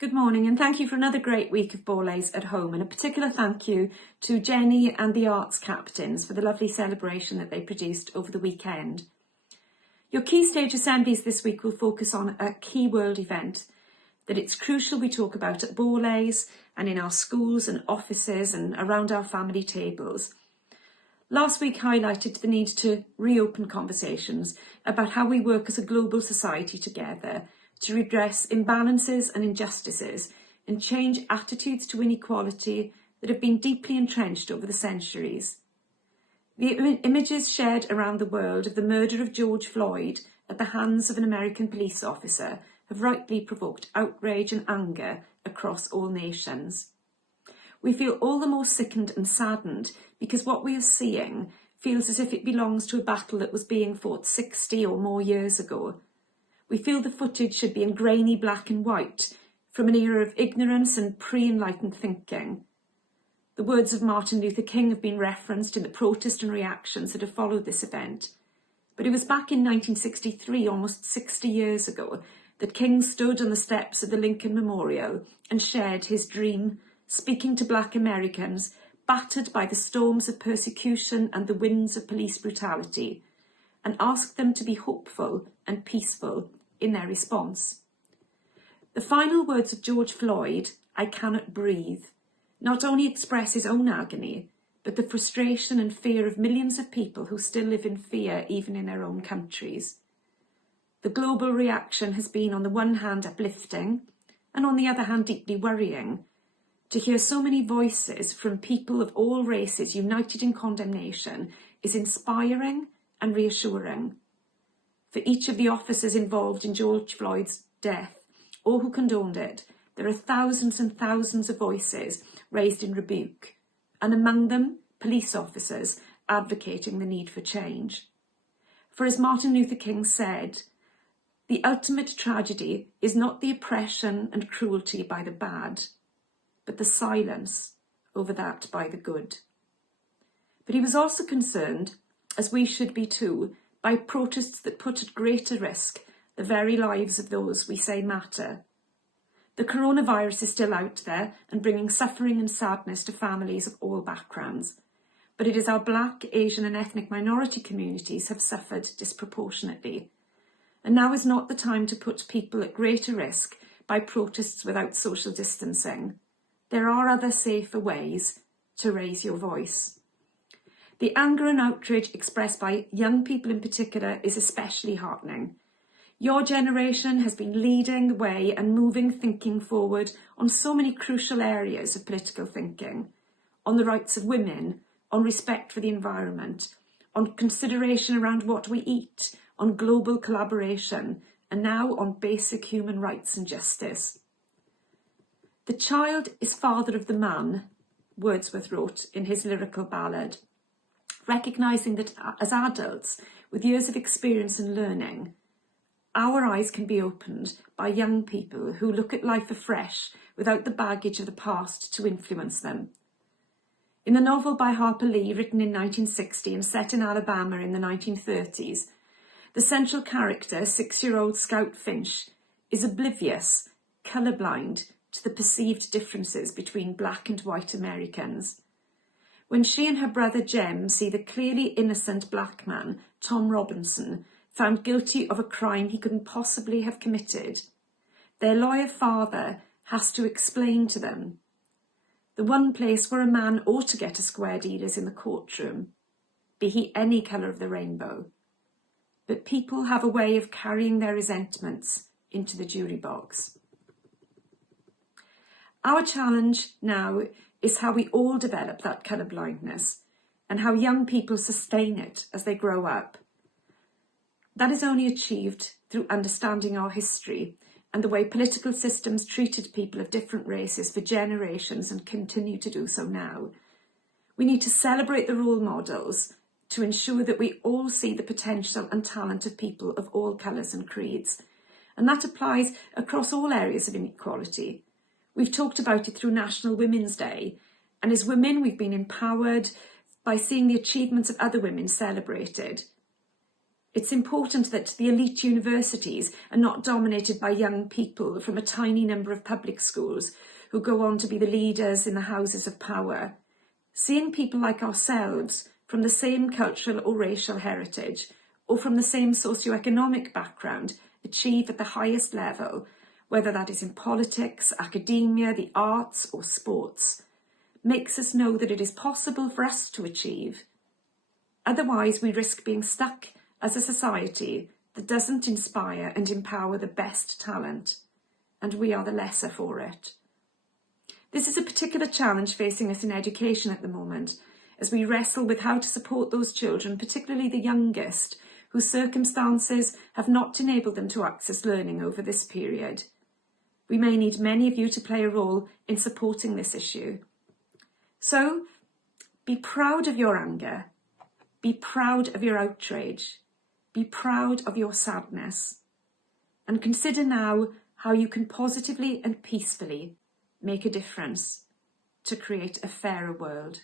Good morning and thank you for another great week of Borlase at home, and a particular thank you to Jenny and the arts captains for the lovely celebration that they produced over the weekend. Your key stage assemblies this week will focus on a key world event that it's crucial we talk about at Borlase and in our schools and offices and around our family tables. Last week highlighted the need to reopen conversations about how we work as a global society together to redress imbalances and injustices and change attitudes to inequality that have been deeply entrenched over the centuries. The images shared around the world of the murder of George Floyd at the hands of an American police officer have rightly provoked outrage and anger across all nations. We feel all the more sickened and saddened because what we are seeing feels as if it belongs to a battle that was being fought 60 or more years ago. We feel the footage should be in grainy black and white from an era of ignorance and pre-enlightened thinking. The words of Martin Luther King have been referenced in the protest and reactions that have followed this event. But it was back in 1963, almost 60 years ago, that King stood on the steps of the Lincoln Memorial and shared his dream, speaking to Black Americans battered by the storms of persecution and the winds of police brutality, and asked them to be hopeful and peaceful in their response. The final words of George Floyd, "I cannot breathe," not only express his own agony, but the frustration and fear of millions of people who still live in fear even in their own countries. The global reaction has been on the one hand uplifting and on the other hand deeply worrying. To hear so many voices from people of all races united in condemnation is inspiring and reassuring. For each of the officers involved in George Floyd's death, or who condoned it, there are thousands and thousands of voices raised in rebuke, and among them, police officers advocating the need for change. For as Martin Luther King said, the ultimate tragedy is not the oppression and cruelty by the bad, but the silence over that by the good. But he was also concerned, as we should be too, by protests that put at greater risk the very lives of those we say matter. The coronavirus is still out there and bringing suffering and sadness to families of all backgrounds, but it is our Black, Asian and ethnic minority communities have suffered disproportionately. And now is not the time to put people at greater risk by protests without social distancing. There are other safer ways to raise your voice. The anger and outrage expressed by young people in particular is especially heartening. Your generation has been leading the way and moving thinking forward on so many crucial areas of political thinking, on the rights of women, on respect for the environment, on consideration around what we eat, on global collaboration, and now on basic human rights and justice. "The child is father of the man," Wordsworth wrote in his lyrical ballad, recognising that as adults, with years of experience and learning, our eyes can be opened by young people who look at life afresh without the baggage of the past to influence them. In the novel by Harper Lee, written in 1960 and set in Alabama in the 1930s, the central character, 6-year-old Scout Finch, is oblivious, colourblind to the perceived differences between Black and white Americans. When she and her brother Jem see the clearly innocent Black man, Tom Robinson, found guilty of a crime he couldn't possibly have committed, their lawyer father has to explain to them, the one place where a man ought to get a square deal is in the courtroom, be he any colour of the rainbow. But people have a way of carrying their resentments into the jury box. Our challenge now is how we all develop that colour blindness and how young people sustain it as they grow up. That is only achieved through understanding our history and the way political systems treated people of different races for generations and continue to do so now. We need to celebrate the role models to ensure that we all see the potential and talent of people of all colours and creeds. And that applies across all areas of inequality. We've talked about it through National Women's Day, and as women we've been empowered by seeing the achievements of other women celebrated. It's important that the elite universities are not dominated by young people from a tiny number of public schools who go on to be the leaders in the houses of power. Seeing people like ourselves from the same cultural or racial heritage or from the same socioeconomic background achieve at the highest level, whether that is in politics, academia, the arts or sports, makes us know that it is possible for us to achieve. Otherwise, we risk being stuck as a society that doesn't inspire and empower the best talent, and we are the lesser for it. This is a particular challenge facing us in education at the moment, as we wrestle with how to support those children, particularly the youngest, whose circumstances have not enabled them to access learning over this period. We may need many of you to play a role in supporting this issue. So, be proud of your anger, be proud of your outrage, be proud of your sadness, and consider now how you can positively and peacefully make a difference to create a fairer world.